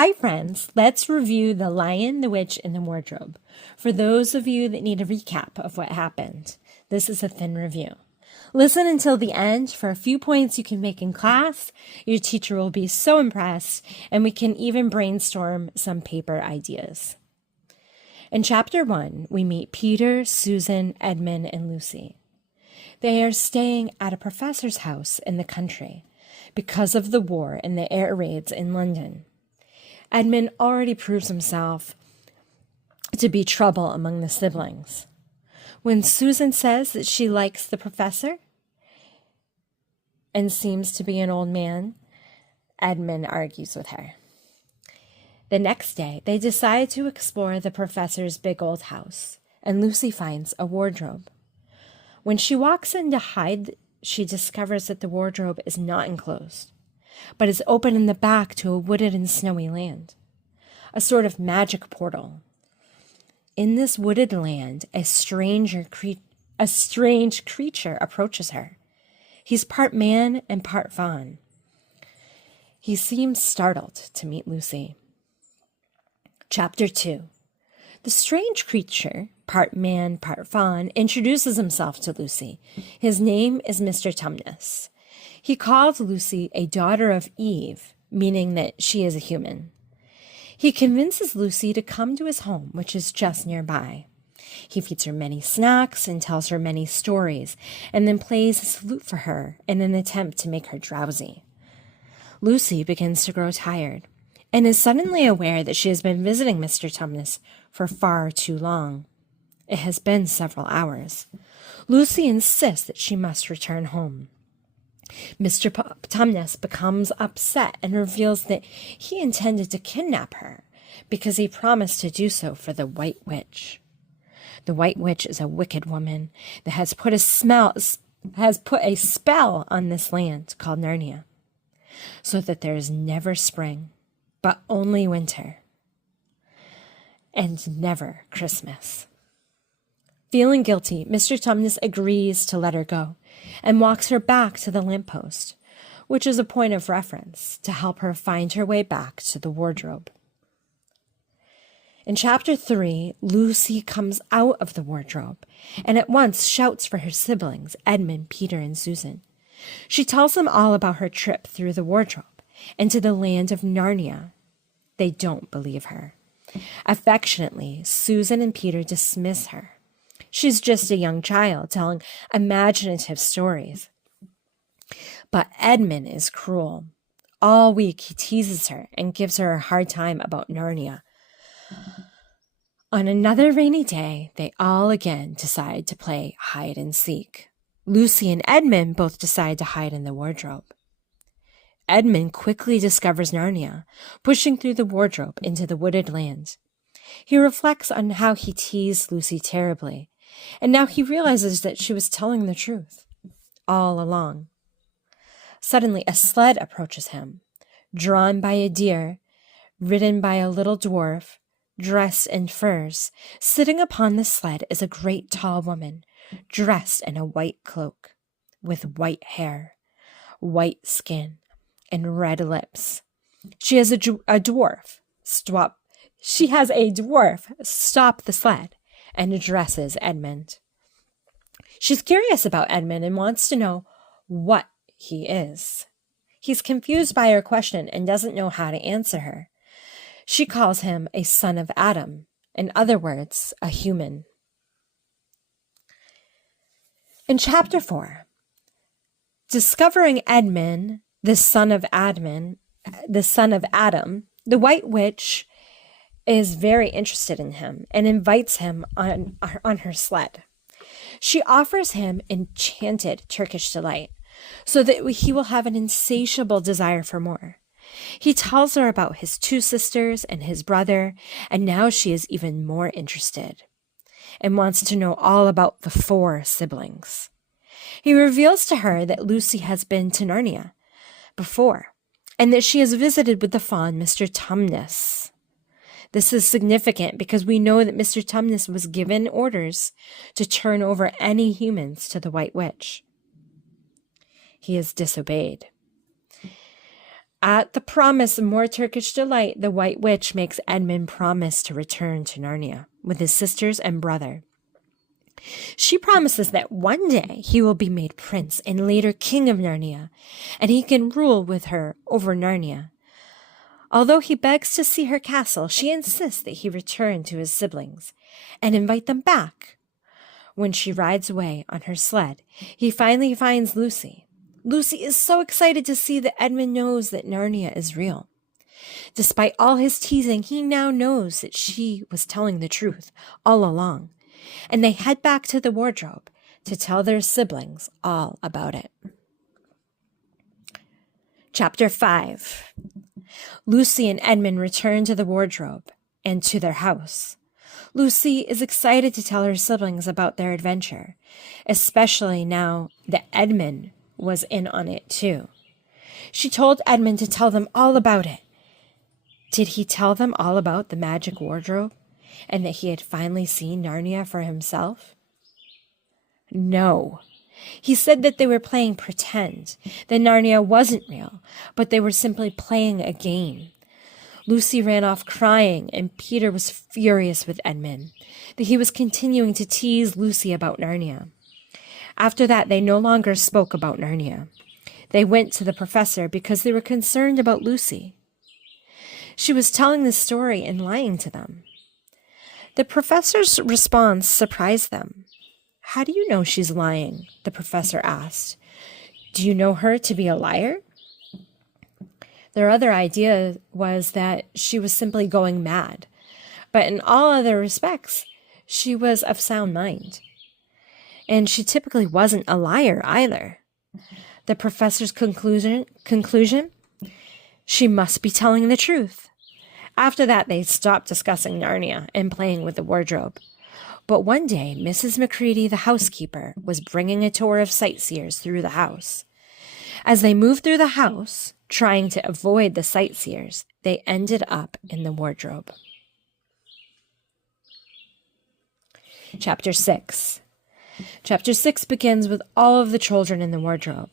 Hi, friends. Let's review The Lion, the Witch, and the Wardrobe. For those of you that need a recap of what happened, this is a thin review. Listen until the end for a few points you can make in class. Your teacher will be so impressed, and we can even brainstorm some paper ideas. In Chapter 1, we meet Peter, Susan, Edmund, and Lucy. They are staying at a professor's house in the country because of the war and the air raids in London. Edmund already proves himself to be trouble among the siblings. When Susan says that she likes the professor and seems to be an old man, Edmund argues with her. The next day, they decide to explore the professor's big old house, and Lucy finds a wardrobe. When she walks in to hide, she discovers that the wardrobe is not enclosed, but is open in the back to a wooded and snowy land, a sort of magic portal. In this wooded land, a strange creature approaches her. He's part man and part fawn. He seems startled to meet Lucy. Chapter 2. The strange creature, part man, part fawn, introduces himself to Lucy. His name is Mr. Tumnus. He calls Lucy a daughter of Eve, meaning that she is a human. He convinces Lucy to come to his home, which is just nearby. He feeds her many snacks and tells her many stories, and then plays his flute for her in an attempt to make her drowsy. Lucy begins to grow tired, and is suddenly aware that she has been visiting Mr. Tumnus for far too long. It has been several hours. Lucy insists that she must return home. Mr. Tumnus becomes upset and reveals that he intended to kidnap her because he promised to do so for the White Witch. The White Witch is a wicked woman that has put a spell on this land called Narnia, so that there is never spring, but only winter, and never Christmas. Feeling guilty, Mr. Tumnus agrees to let her go and walks her back to the lamppost, which is a point of reference to help her find her way back to the wardrobe. In Chapter 3, Lucy comes out of the wardrobe and at once shouts for her siblings, Edmund, Peter, and Susan. She tells them all about her trip through the wardrobe and to the land of Narnia. They don't believe her. Affectionately, Susan and Peter dismiss her. She's just a young child telling imaginative stories. But Edmund is cruel. All week he teases her and gives her a hard time about Narnia. On another rainy day, they all again decide to play hide and seek. Lucy and Edmund both decide to hide in the wardrobe. Edmund quickly discovers Narnia, pushing through the wardrobe into the wooded land. He reflects on how he teased Lucy terribly, and now he realizes that she was telling the truth all along. Suddenly, a sled approaches him, drawn by a deer, ridden by a little dwarf, dressed in furs. Sitting upon the sled is a great tall woman, dressed in a white cloak, with white hair, white skin, and red lips. She has a dwarf stop the sled and addresses Edmund. She's curious about Edmund and wants to know what he is. He's confused by her question and doesn't know how to answer her. She calls him a son of Adam, in other words, a human. In Chapter 4, discovering Edmund, the son of Adam, the White Witch is very interested in him and invites him on her sled. She offers him enchanted Turkish delight so that he will have an insatiable desire for more. He tells her about his two sisters and his brother, and now she is even more interested and wants to know all about the 4 siblings. He reveals to her that Lucy has been to Narnia before, and that she has visited with the fawn Mr. Tumnus. This is significant because we know that Mr. Tumnus was given orders to turn over any humans to the White Witch. He has disobeyed. At the promise of more Turkish delight, the White Witch makes Edmund promise to return to Narnia with his sisters and brother. She promises that one day he will be made prince and later king of Narnia, and he can rule with her over Narnia. Although he begs to see her castle, she insists that he return to his siblings and invite them back. When she rides away on her sled, he finally finds Lucy. Lucy is so excited to see that Edmund knows that Narnia is real. Despite all his teasing, he now knows that she was telling the truth all along, and they head back to the wardrobe to tell their siblings all about it. Chapter 5. Lucy and Edmund return to the wardrobe and to their house. Lucy is excited to tell her siblings about their adventure, especially now that Edmund was in on it too. She told Edmund to tell them all about it. Did he tell them all about the magic wardrobe and that he had finally seen Narnia for himself? No. He said that they were playing pretend, that Narnia wasn't real, but they were simply playing a game. Lucy ran off crying, and Peter was furious with Edmund, that he was continuing to tease Lucy about Narnia. After that, they no longer spoke about Narnia. They went to the professor because they were concerned about Lucy. She was telling the story and lying to them. The professor's response surprised them. "How do you know she's lying?" the professor asked. "Do you know her to be a liar?" Their other idea was that she was simply going mad, but in all other respects, she was of sound mind. And she typically wasn't a liar either. The professor's conclusion, she must be telling the truth. After that, they stopped discussing Narnia and playing with the wardrobe. But one day, Mrs. Macready, the housekeeper, was bringing a tour of sightseers through the house. As they moved through the house, trying to avoid the sightseers, they ended up in the wardrobe. Chapter 6. Chapter 6 begins with all of the children in the wardrobe.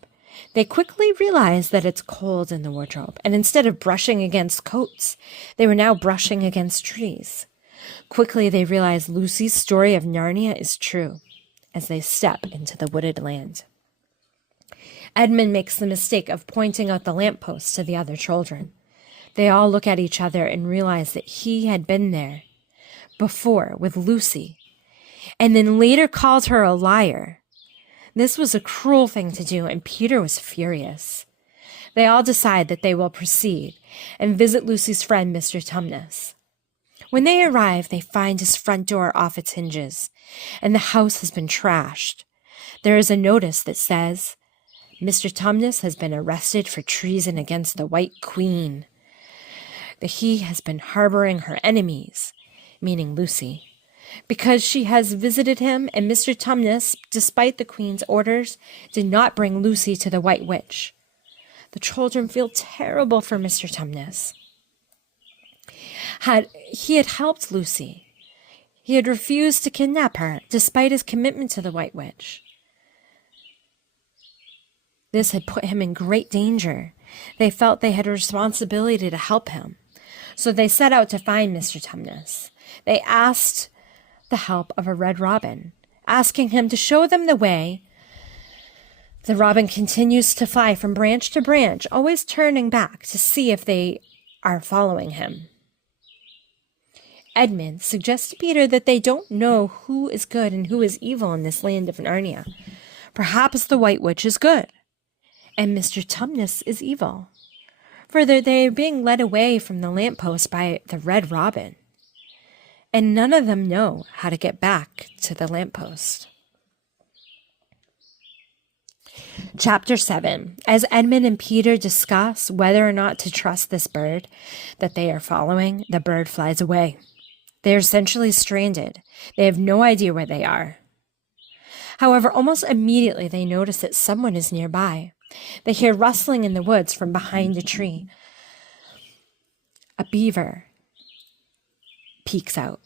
They quickly realize that it's cold in the wardrobe, and instead of brushing against coats, they were now brushing against trees. Quickly, they realize Lucy's story of Narnia is true as they step into the wooded land. Edmund makes the mistake of pointing out the lamppost to the other children. They all look at each other and realize that he had been there before with Lucy, and then later called her a liar. This was a cruel thing to do, and Peter was furious. They all decide that they will proceed and visit Lucy's friend, Mr. Tumnus. When they arrive, they find his front door off its hinges, and the house has been trashed. There is a notice that says, "Mr. Tumnus has been arrested for treason against the White Queen," that he has been harboring her enemies, meaning Lucy, because she has visited him, and Mr. Tumnus, despite the Queen's orders, did not bring Lucy to the White Witch. The children feel terrible for Mr. Tumnus. He had helped Lucy. He had refused to kidnap her, despite his commitment to the White Witch. This had put him in great danger. They felt they had a responsibility to help him. So they set out to find Mr. Tumnus. They asked the help of a red robin, asking him to show them the way. The robin continues to fly from branch to branch, always turning back to see if they are following him. Edmund suggests to Peter that they don't know who is good and who is evil in this land of Narnia. Perhaps the White Witch is good, and Mr. Tumnus is evil. Further, they are being led away from the lamppost by the red robin, and none of them know how to get back to the lamppost. Chapter 7. As Edmund and Peter discuss whether or not to trust this bird that they are following, the bird flies away. They are essentially stranded. They have no idea where they are. However, almost immediately they notice that someone is nearby. They hear rustling in the woods from behind a tree. A beaver peeks out,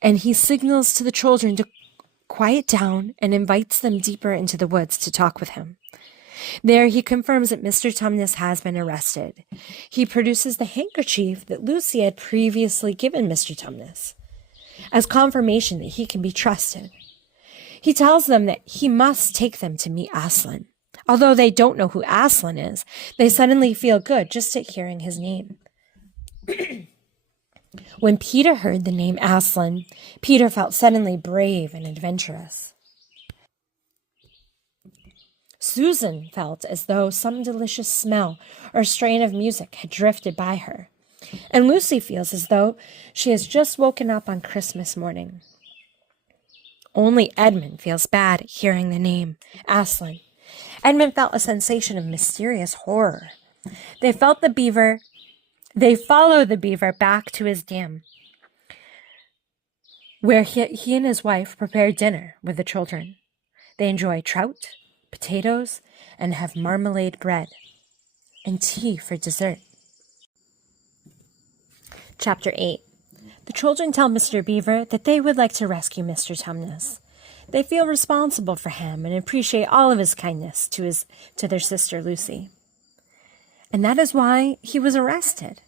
and he signals to the children to quiet down and invites them deeper into the woods to talk with him. There he confirms that Mr. Tumnus has been arrested. He produces the handkerchief that Lucy had previously given Mr. Tumnus as confirmation that he can be trusted. He tells them that he must take them to meet Aslan. Although they don't know who Aslan is, they suddenly feel good just at hearing his name. When Peter heard the name Aslan, Peter felt suddenly brave and adventurous. Susan felt as though some delicious smell or strain of music had drifted by her, and Lucy feels as though she has just woken up on Christmas morning. Only Edmund feels bad at hearing the name Aslan. Edmund felt a sensation of mysterious horror. They followed the beaver back to his dam, where he and his wife prepared dinner with the children. They enjoy trout, potatoes, and have marmalade bread, and tea for dessert. Chapter 8. The children tell Mr. Beaver that they would like to rescue Mr. Tumnus. They feel responsible for him and appreciate all of his kindness to their sister Lucy. And that is why he was arrested.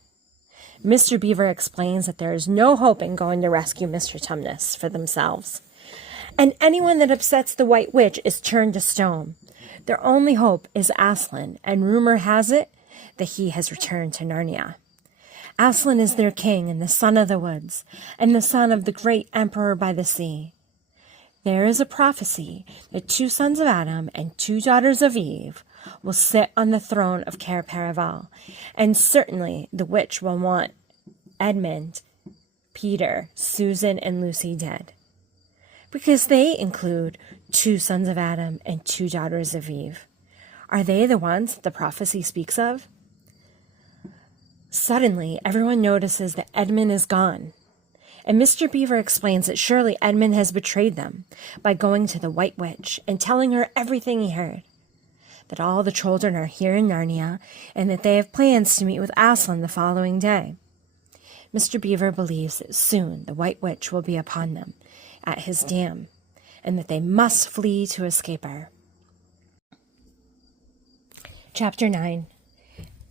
Mr. Beaver explains that there is no hope in going to rescue Mr. Tumnus for themselves, and anyone that upsets the White Witch is turned to stone. Their only hope is Aslan, and rumor has it that he has returned to Narnia. Aslan is their king and the son of the woods, and the son of the great emperor by the sea. There is a prophecy that 2 sons of Adam and 2 daughters of Eve will sit on the throne of Cair Paravel, and certainly the witch will want Edmund, Peter, Susan, and Lucy dead, because they include 2 sons of Adam and 2 daughters of Eve. Are they the ones that the prophecy speaks of? Suddenly, everyone notices that Edmund is gone, and Mr. Beaver explains that surely Edmund has betrayed them by going to the White Witch and telling her everything he heard, that all the children are here in Narnia, and that they have plans to meet with Aslan the following day. Mr. Beaver believes that soon the White Witch will be upon them at his dam, and that they must flee to escape her. Chapter 9.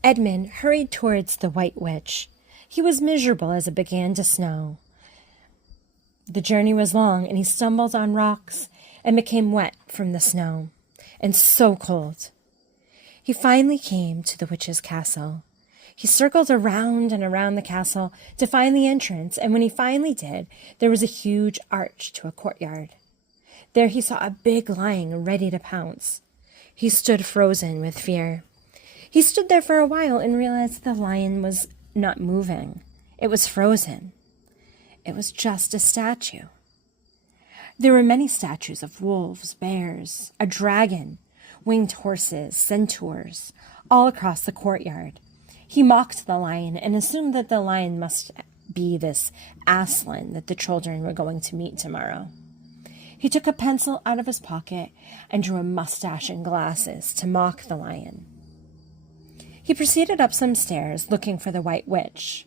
Edmund hurried towards the White Witch. He was miserable as it began to snow. The journey was long, and he stumbled on rocks and became wet from the snow, and so cold. He finally came to the witch's castle. He circled around and around the castle to find the entrance, and when he finally did, there was a huge arch to a courtyard. There he saw a big lion ready to pounce. He stood frozen with fear. He stood there for a while and realized the lion was not moving. It was frozen. It was just a statue. There were many statues of wolves, bears, a dragon, winged horses, centaurs, all across the courtyard. He mocked the lion and assumed that the lion must be this Aslan that the children were going to meet tomorrow. He took a pencil out of his pocket and drew a mustache and glasses to mock the lion. He proceeded up some stairs looking for the White Witch,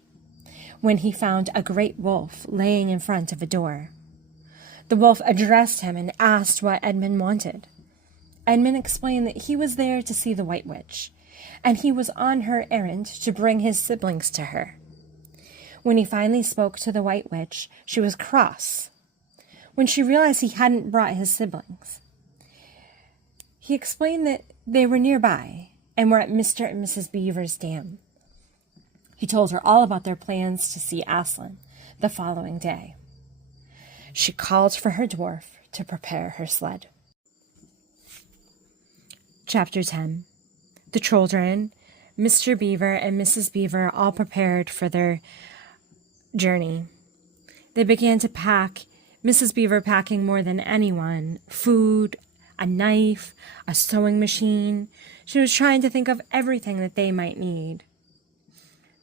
when he found a great wolf laying in front of a door. The wolf addressed him and asked what Edmund wanted. Edmund explained that he was there to see the White Witch, and he was on her errand to bring his siblings to her. When he finally spoke to the White Witch, she was cross when she realized he hadn't brought his siblings. He explained that they were nearby and were at Mr. and Mrs. Beaver's dam. He told her all about their plans to see Aslan the following day. She called for her dwarf to prepare her sled. Chapter 10. The children, Mr. Beaver and Mrs. Beaver, all prepared for their journey. They began to pack, Mrs. Beaver packing more than anyone, food, a knife, a sewing machine. She was trying to think of everything that they might need.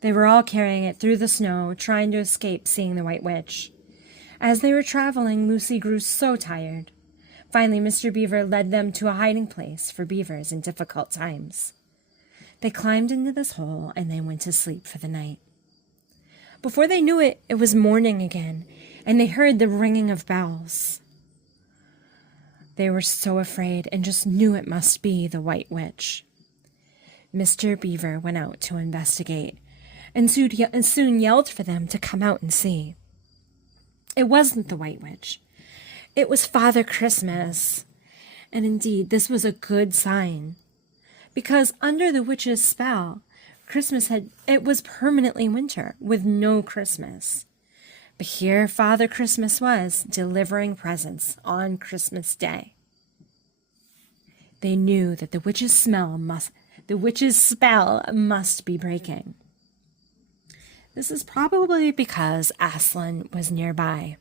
They were all carrying it through the snow, trying to escape seeing the White Witch. As they were traveling, Lucy grew so tired. Finally, Mr. Beaver led them to a hiding place for beavers in difficult times. They climbed into this hole and they went to sleep for the night. Before they knew it, it was morning again, and they heard the ringing of bells. They were so afraid and just knew it must be the White Witch. Mr. Beaver went out to investigate and soon yelled for them to come out and see. It wasn't the White Witch. It was Father Christmas. And indeed, this was a good sign. Because under the witch's spell, it was permanently winter with no Christmas. But here Father Christmas was, delivering presents on Christmas Day. They knew that the witch's spell must be breaking. This is probably because Aslan was nearby.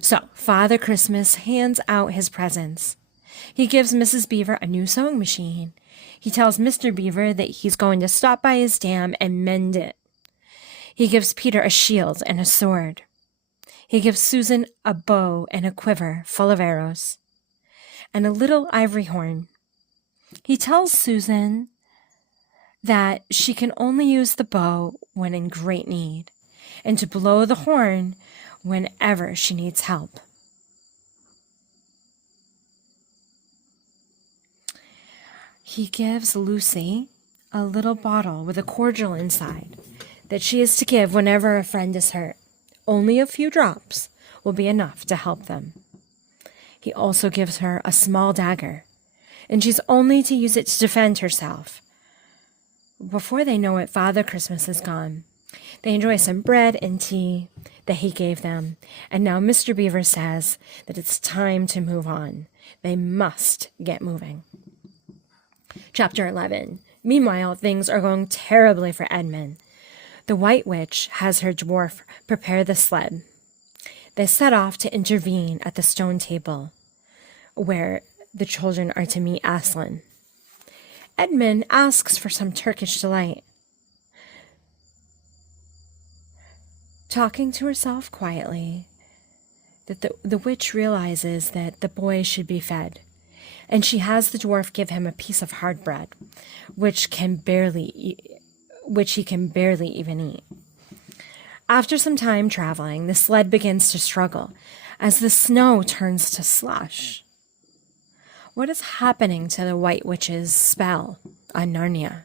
So Father Christmas hands out his presents. He gives Mrs. Beaver a new sewing machine. He tells Mr. Beaver that he's going to stop by his dam and mend it. He gives Peter a shield and a sword. He gives Susan a bow and a quiver full of arrows, and a little ivory horn. He tells Susan that she can only use the bow when in great need, and to blow the horn whenever she needs help. He gives Lucy a little bottle with a cordial inside that she is to give whenever a friend is hurt. Only a few drops will be enough to help them. He also gives her a small dagger, and she's only to use it to defend herself. Before they know it, Father Christmas is gone. They enjoy some bread and tea that he gave them, and now Mr. Beaver says that it's time to move on. They must get moving. Chapter 11. Meanwhile, things are going terribly for Edmund. The White Witch has her dwarf prepare the sled. They set off to intervene at the stone table, where the children are to meet Aslan. Edmund asks for some Turkish delight. Talking to herself quietly, that the witch realizes that the boy should be fed, and she has the dwarf give him a piece of hard bread, which he can barely even eat. After some time traveling, the sled begins to struggle as the snow turns to slush. What is happening to the White Witch's spell on Narnia?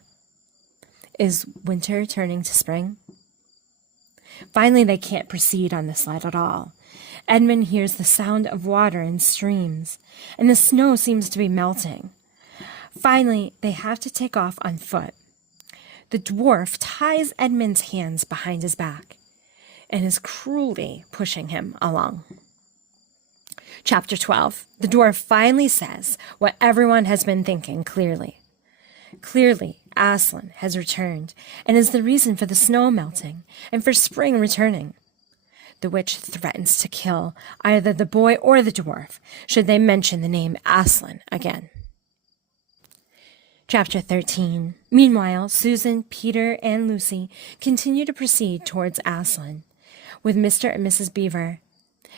Is winter turning to spring? Finally, they can't proceed on the sled at all. Edmund hears the sound of water in streams, and the snow seems to be melting. Finally, they have to take off on foot. The dwarf ties Edmund's hands behind his back and is cruelly pushing him along. Chapter 12. The dwarf finally says what everyone has been thinking clearly. Clearly, Aslan has returned and is the reason for the snow melting and for spring returning. The witch threatens to kill either the boy or the dwarf should they mention the name Aslan again. Chapter 13. Meanwhile, Susan, Peter, and Lucy continue to proceed towards Aslan with Mr. and Mrs. Beaver.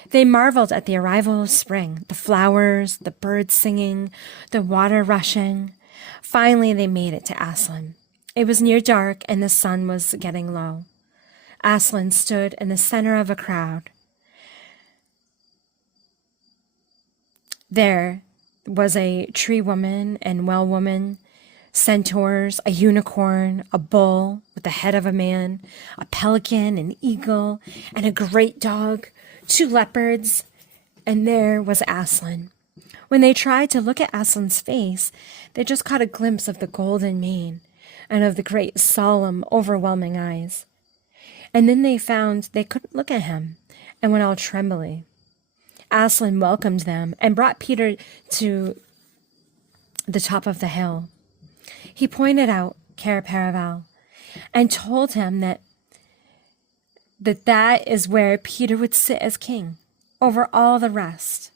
They marveled at the arrival of spring, the flowers, the birds singing, the water rushing. Finally, they made it to Aslan. It was near dark, and the sun was getting low. Aslan stood in the center of a crowd. There was a tree woman and well woman, centaurs, a unicorn, a bull with the head of a man, a pelican, an eagle, and a great dog, 2 leopards, and there was Aslan. When they tried to look at Aslan's face, they just caught a glimpse of the golden mane and of the great, solemn, overwhelming eyes. And then they found they couldn't look at him and went all trembly. Aslan welcomed them and brought Peter to the top of the hill. He pointed out Cair Paravel and told him that is where Peter would sit as king over all the rest.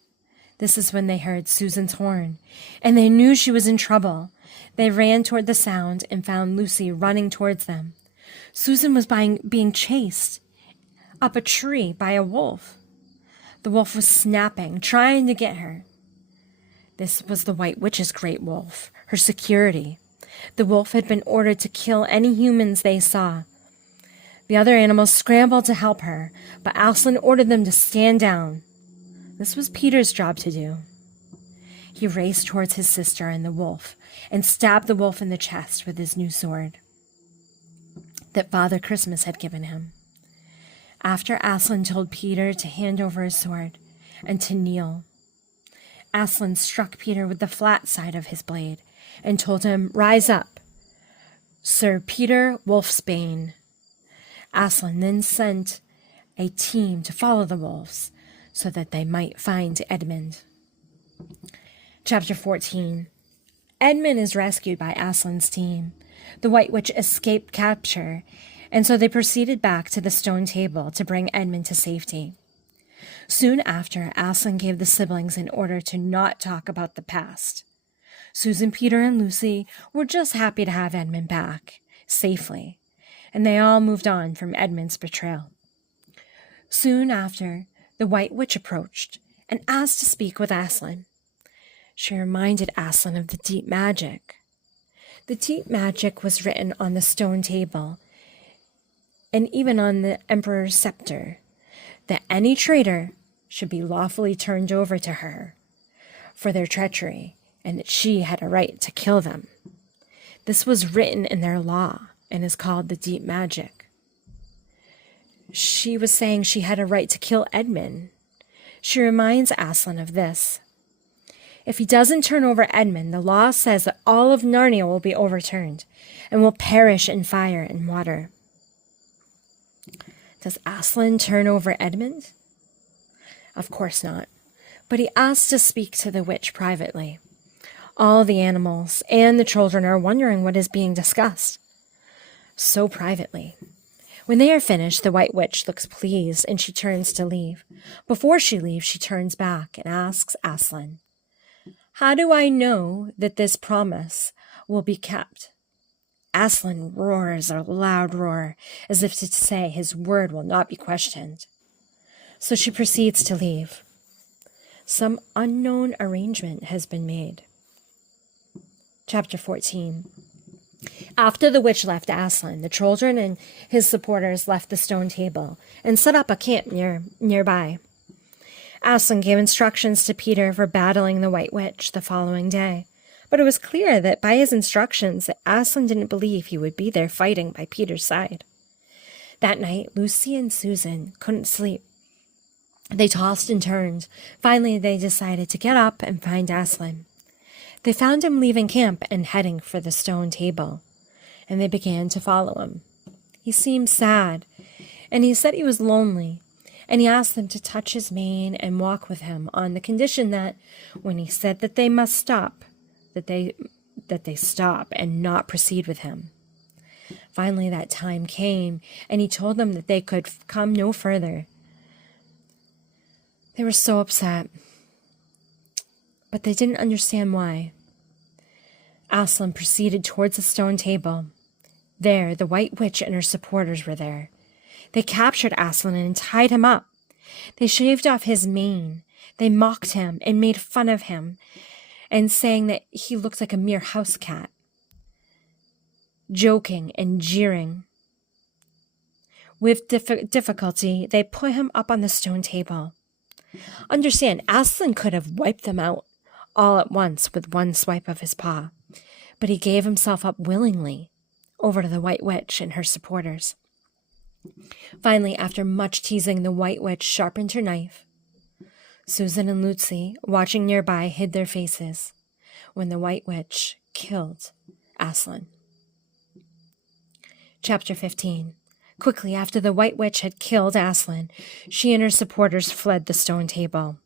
This is when they heard Susan's horn, and they knew she was in trouble. They ran toward the sound and found Lucy running towards them. Susan was being chased up a tree by a wolf. The wolf was snapping, trying to get her. This was the White Witch's great wolf, her security. The wolf had been ordered to kill any humans they saw. The other animals scrambled to help her, but Aslan ordered them to stand down. This was Peter's job to do. He raced towards his sister and the wolf and stabbed the wolf in the chest with his new sword that Father Christmas had given him. After, Aslan told Peter to hand over his sword and to kneel. Aslan struck Peter with the flat side of his blade and told him, "Rise up, Sir Peter Wolfsbane." Aslan then sent a team to follow the wolves so that they might find Edmund. Chapter 14. Edmund is rescued by Aslan's team. The White Witch escaped capture, and so they proceeded back to the stone table to bring Edmund to safety. Soon after, Aslan gave the siblings an order to not talk about the past. Susan, Peter, and Lucy were just happy to have Edmund back, safely, and they all moved on from Edmund's betrayal. Soon after, the White Witch approached and asked to speak with Aslan. She reminded Aslan of the deep magic. The deep magic was written on the stone table and even on the emperor's scepter, that any traitor should be lawfully turned over to her for their treachery, and that she had a right to kill them. This was written in their law and is called the deep magic. She was saying she had a right to kill Edmund. She reminds Aslan of this. If he doesn't turn over Edmund, the law says that all of Narnia will be overturned and will perish in fire and water. Does Aslan turn over Edmund? Of course not, but he asks to speak to the witch privately. All the animals and the children are wondering what is being discussed. So privately. When they are finished, the White Witch looks pleased and she turns to leave. Before she leaves, she turns back and asks Aslan, "How do I know that this promise will be kept?" Aslan roars a loud roar, as if to say his word will not be questioned. So she proceeds to leave. Some unknown arrangement has been made. Chapter 14. After the witch left Aslan, the children and his supporters left the stone table and set up a camp nearby. Aslan gave instructions to Peter for battling the White Witch the following day, but it was clear that by his instructions that Aslan didn't believe he would be there fighting by Peter's side. That night, Lucy and Susan couldn't sleep. They tossed and turned. Finally, they decided to get up and find Aslan. They found him leaving camp and heading for the stone table, and they began to follow him. He seemed sad, and he said he was lonely, and he asked them to touch his mane and walk with him on the condition that when he said that they must stop, that they stop and not proceed with him. Finally, that time came, and he told them that they could come no further. They were so upset, but they didn't understand why. Aslan proceeded towards the stone table. There, the White Witch and her supporters were there. They captured Aslan and tied him up. They shaved off his mane. They mocked him and made fun of him, and saying that he looked like a mere house cat. Joking and jeering. With difficulty, they put him up on the stone table. Understand, Aslan could have wiped them out all at once with one swipe of his paw, but he gave himself up willingly over to the White Witch and her supporters. Finally, after much teasing, the White Witch sharpened her knife. Susan and Lucy, watching nearby, hid their faces when the White Witch killed Aslan. Chapter 15. Quickly after the White Witch had killed Aslan, she and her supporters fled the stone table.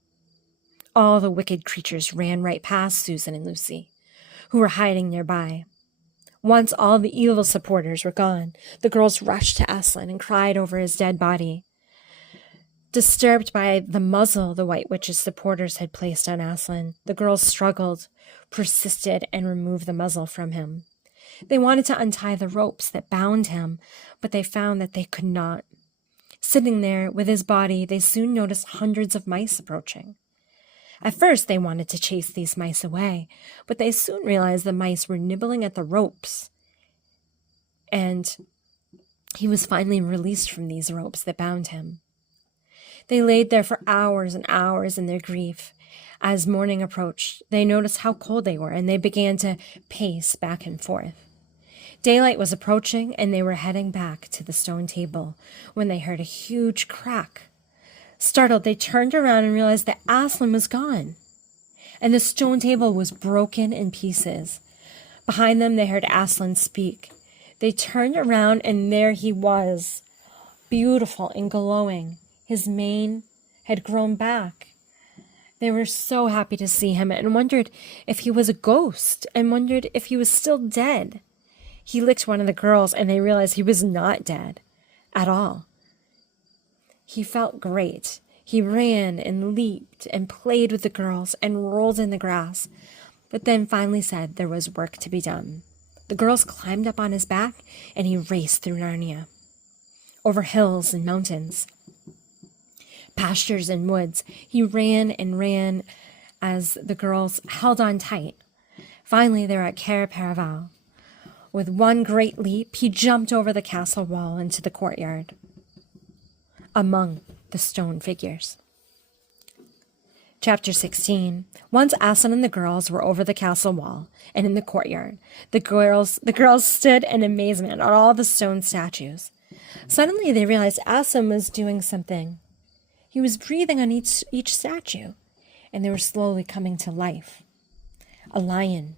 All the wicked creatures ran right past Susan and Lucy, who were hiding nearby. Once all the evil supporters were gone, the girls rushed to Aslan and cried over his dead body. Disturbed by the muzzle the White Witch's supporters had placed on Aslan, the girls struggled, persisted, and removed the muzzle from him. They wanted to untie the ropes that bound him, but they found that they could not. Sitting there with his body, they soon noticed hundreds of mice approaching. At first, they wanted to chase these mice away, but they soon realized the mice were nibbling at the ropes, and he was finally released from these ropes that bound him. They laid there for hours and hours in their grief, As morning approached, they noticed how cold they were, and they began to pace back and forth. Daylight was approaching, and they were heading back to the stone table when they heard a huge crack. Startled, they turned around and realized that Aslan was gone, and the stone table was broken in pieces. Behind them, they heard Aslan speak. They turned around, and there he was, beautiful and glowing. His mane had grown back. They were so happy to see him and wondered if he was a ghost and wondered if he was still dead. He licked one of the girls, and they realized he was not dead at all. He felt great. He ran and leaped and played with the girls and rolled in the grass, but then finally said there was work to be done. The girls climbed up on his back, and he raced through Narnia, over hills and mountains, pastures and woods. He ran and ran as the girls held on tight. Finally, they were at Cair Paravel. With one great leap, he jumped over the castle wall into the courtyard, among the stone figures. Chapter 16. Once Aslan and the girls were over the castle wall and in the courtyard, the girls stood in amazement at all the stone statues. Suddenly they realized Aslan was doing something. He was breathing on each statue, and they were slowly coming to life. A lion,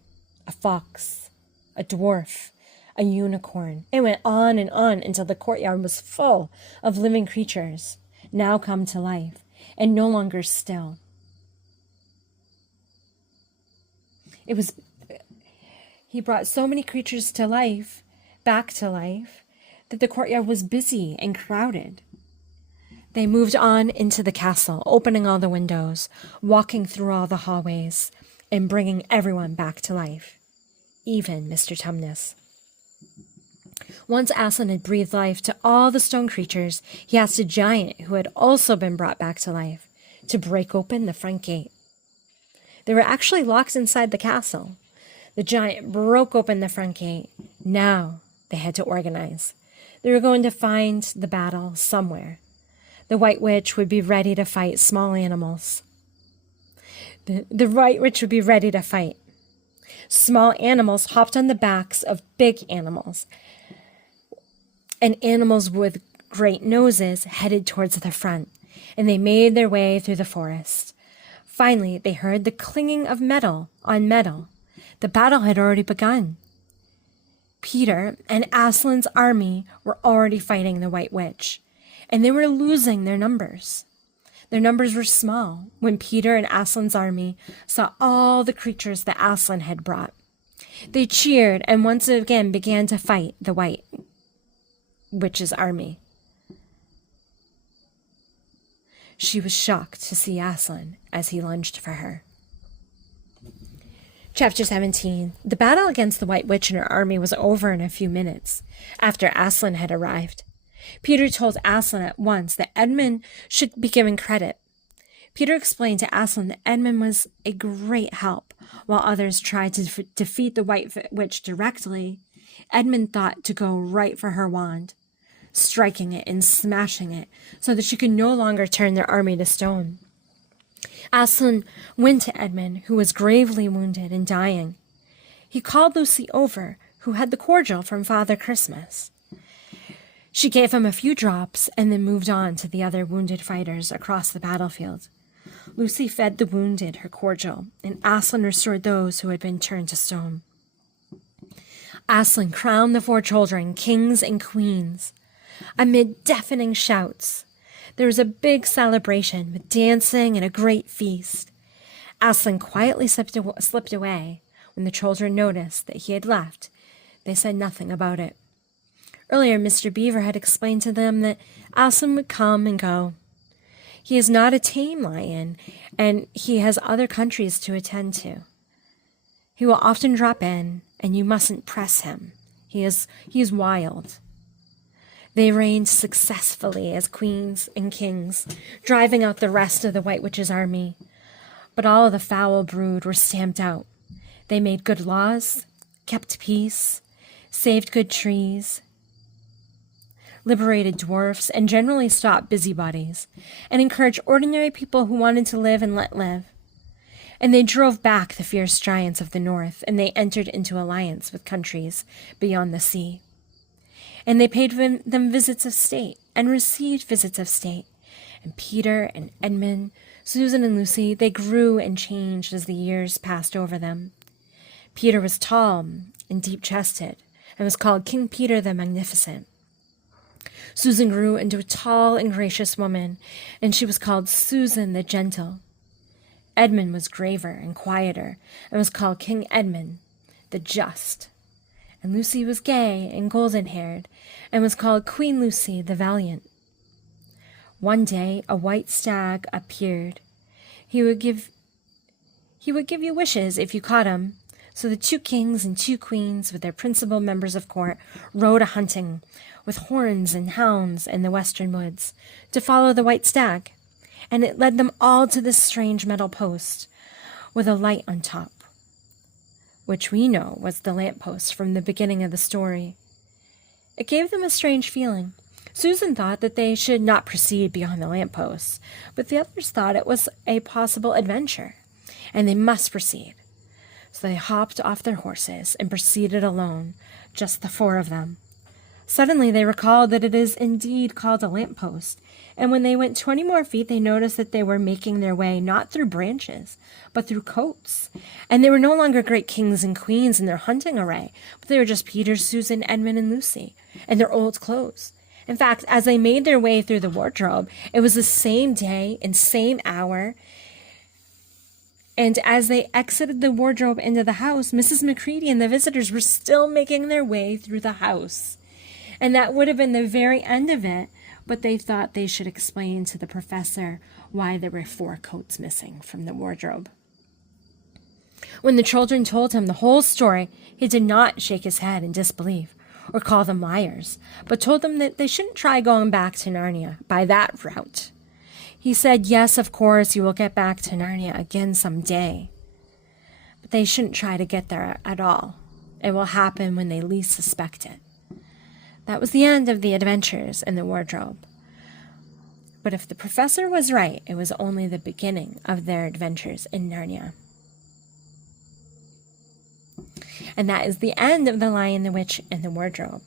a fox, a dwarf, a unicorn. It went on until the courtyard was full of living creatures, now come to life, and no longer still. He brought so many creatures to life, back to life, that the courtyard was busy and crowded. They moved on into the castle, opening all the windows, walking through all the hallways, and bringing everyone back to life, even Mr. Tumnus. Once Aslan had breathed life to all the stone creatures, he asked a giant who had also been brought back to life to break open the front gate. They were actually locked inside the castle. The giant broke open the front gate. Now they had to organize. They were going to find the battle somewhere. The White Witch would be ready to fight small animals. The White Witch would be ready to fight. Small animals hopped on the backs of big animals, and animals with great noses headed towards the front, and they made their way through the forest. Finally, they heard the clanging of metal on metal. The battle had already begun. Peter and Aslan's army were already fighting the White Witch, and they were losing their numbers. Their numbers were small when Peter and Aslan's army saw all the creatures that Aslan had brought. They cheered and once again began to fight the White Witch's army. She was shocked to see Aslan as he lunged for her. Chapter 17. The battle against the White Witch and her army was over in a few minutes after Aslan had arrived. Peter told Aslan at once that Edmund should be given credit. Peter explained to Aslan that Edmund was a great help. While others tried to defeat the White Witch directly, Edmund thought to go right for her wand, striking it and smashing it so that she could no longer turn their army to stone. Aslan went to Edmund, who was gravely wounded and dying. He called Lucy over, who had the cordial from Father Christmas. She gave him a few drops and then moved on to the other wounded fighters across the battlefield. Lucy fed the wounded her cordial, and Aslan restored those who had been turned to stone. Aslan crowned the 4 children kings and queens. Amid deafening shouts, there was a big celebration with dancing and a great feast. Aslan quietly slipped away. When the children noticed that he had left, they said nothing about it. Earlier, Mr. Beaver had explained to them that Aslan would come and go. He is not a tame lion, and he has other countries to attend to. He will often drop in, and you mustn't press him. He is wild. They reigned successfully as queens and kings, driving out the rest of the White Witch's army. But all of the foul brood were stamped out. They made good laws, kept peace, saved good trees, liberated dwarfs, and generally stopped busybodies, and encouraged ordinary people who wanted to live and let live. And they drove back the fierce giants of the north, and they entered into alliance with countries beyond the sea. And they paid them visits of state, and received visits of state. And Peter and Edmund, Susan and Lucy, they grew and changed as the years passed over them. Peter was tall and deep-chested, and was called King Peter the Magnificent. Susan grew into a tall and gracious woman, and she was called Susan the Gentle. Edmund was graver and quieter, and was called King Edmund the Just. And Lucy was gay and golden-haired, and was called Queen Lucy the Valiant. One day a white stag appeared. He would give you wishes if you caught him. So the 2 kings and 2 queens, with their principal members of court, rode a-hunting with horns and hounds in the western woods to follow the white stag. And it led them all to this strange metal post with a light on top, which we know was the lamppost from the beginning of the story. It gave them a strange feeling. Susan thought that they should not proceed beyond the lamppost, but the others thought it was a possible adventure, and they must proceed. So they hopped off their horses and proceeded alone, just the 4 of them. Suddenly they recalled that it is indeed called a lamppost, and when they went 20 more feet, they noticed that they were making their way not through branches, but through coats. And they were no longer great kings and queens in their hunting array, but they were just Peter, Susan, Edmund, and Lucy, in their old clothes. In fact, as they made their way through the wardrobe, it was the same day and same hour. And as they exited the wardrobe into the house, Mrs. Macready and the visitors were still making their way through the house. And that would have been the very end of it, but they thought they should explain to the professor why there were 4 coats missing from the wardrobe. When the children told him the whole story, he did not shake his head in disbelief or call them liars, but told them that they shouldn't try going back to Narnia by that route. He said, yes, of course, you will get back to Narnia again someday, but they shouldn't try to get there at all. It will happen when they least suspect it. That was the end of the adventures in the wardrobe. But if the professor was right, it was only the beginning of their adventures in Narnia. And that is the end of The Lion, the Witch, and the Wardrobe.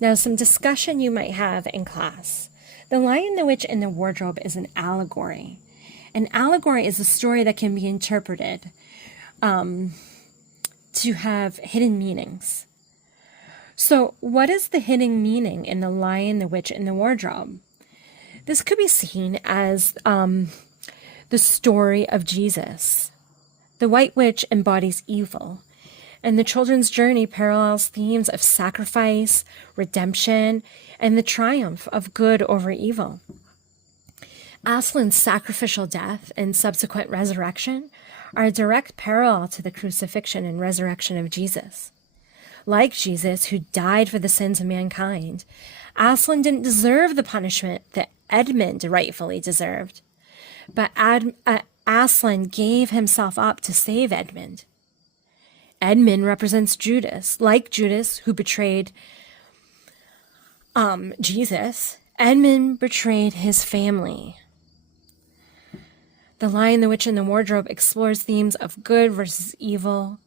Now, some discussion you might have in class. The Lion, the Witch, and the Wardrobe is an allegory. An allegory is a story that can be interpreted to have hidden meanings. So what is the hidden meaning in The Lion, the Witch, and the Wardrobe? This could be seen as the story of Jesus. The White Witch embodies evil, and the children's journey parallels themes of sacrifice, redemption, and the triumph of good over evil. Aslan's sacrificial death and subsequent resurrection are a direct parallel to the crucifixion and resurrection of Jesus. Like Jesus, who died for the sins of mankind, Aslan didn't deserve the punishment that Edmund rightfully deserved, but Aslan gave himself up to save Edmund. Edmund represents Judas. Like Judas, who betrayed Jesus, Edmund betrayed his family. The Lion, the Witch, and the Wardrobe explores themes of good versus evil,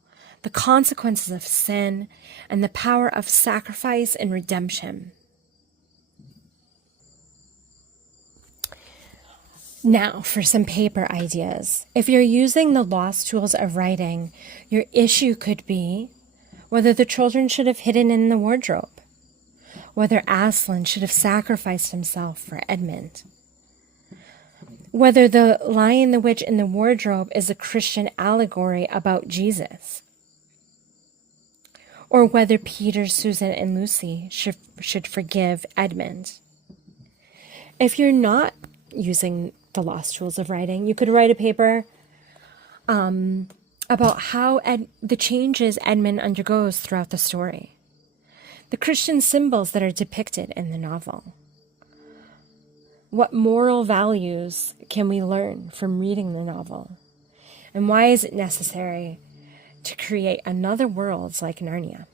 the consequences of sin, and the power of sacrifice and redemption. Now, for some paper ideas. If you're using the lost tools of writing, your issue could be whether the children should have hidden in the wardrobe, whether Aslan should have sacrificed himself for Edmund, whether the Lion, the Witch, and the Wardrobe is a Christian allegory about Jesus, or whether Peter, Susan, and Lucy should forgive Edmund. If you're not using the lost tools of writing, you could write a paper about how the changes Edmund undergoes throughout the story, the Christian symbols that are depicted in the novel. What moral values can we learn from reading the novel? And why is it necessary to create another world like Narnia?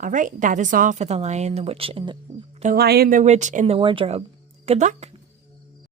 All right, that is all for The Lion, the Witch, and the Wardrobe. Good luck.